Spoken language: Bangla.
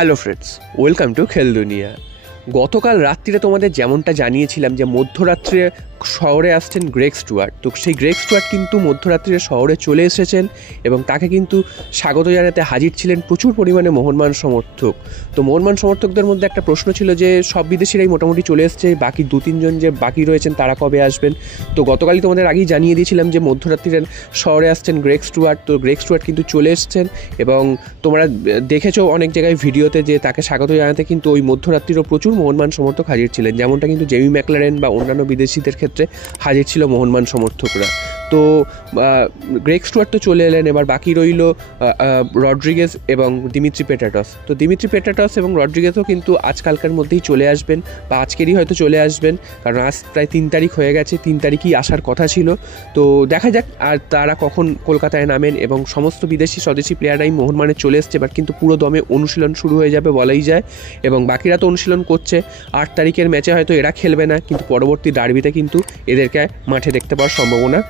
হ্যালো ফ্রেন্ডস, ওয়েলকাম টু খেল দুনিয়া। গতকাল রাত্রিরে তোমাদের যেমনটা জানিয়েছিলাম যে মধ্যরাত্রে শহরে আসছেন গ্রেগ স্টুয়ার্ট। তো সেই গ্রেগ স্টুয়ার্ট কিন্তু মধ্যরাত্রিরে শহরে চলে এসেছেন এবং তাকে কিন্তু স্বাগত জানাতে হাজির ছিলেন প্রচুর পরিমাণে মোহনবাগান সমর্থক। তো মোহনবাগান সমর্থকদের মধ্যে একটা প্রশ্ন ছিল যে সব বিদেশিরাই মোটামুটি চলে এসছে, বাকি 2-3 জন যে বাকি রয়েছেন তারা কবে আসবেন। তো গতকালই তোমাদের আগেই জানিয়ে দিয়েছিলাম যে মধ্যরাত্রিরে শহরে আসছেন গ্রেগ স্টুয়ার্ট। তো গ্রেগ স্টুয়ার্ট কিন্তু চলে এসছেন এবং তোমরা দেখেছো অনেক জায়গায় ভিডিওতে যে তাকে স্বাগত জানাতে কিন্তু ওই মধ্যরাত্রিরও প্রচুর মোহনবাগান সমর্থক হাজির ছিলেন, যেমনটা কিন্তু জেমি ম্যাকলারেন বা অন্যান্য বিদেশিদের ক্ষেত্রে হাজির ছিল মোহনবাগান সমর্থকরা। তো গ্রেগ স্টুয়ার্ট তো চলে এলেন, এবার বাকি রইল রড্রিগেজ এবং দিমিত্রি পেট্রাটস। তো দিমিত্রি পেট্রাটস এবং রড্রিগেজও কিন্তু আজকালকার মধ্যেই চলে আসবেন বা আজকেরই হয়তো চলে আসবেন, কারণ আজ প্রায় 3 তারিখ হয়ে গেছে, 3 তারিখই আসার কথা ছিল। তো দেখা যাক আর তারা কখন কলকাতায় নামেন। এবং সমস্ত বিদেশি স্বদেশি প্লেয়াররাই মোহনবাগানে চলে এসছে, এবার কিন্তু পুরো দমে অনুশীলন শুরু হয়ে যাবে বলাই যায়। এবং বাকিরা তো অনুশীলন করছে। 8 তারিখের ম্যাচে হয়তো এরা খেলবে না, কিন্তু পরবর্তী ডার্বিতে কিন্তু এদেরকে মাঠে দেখতে পাওয়ার সম্ভাবনা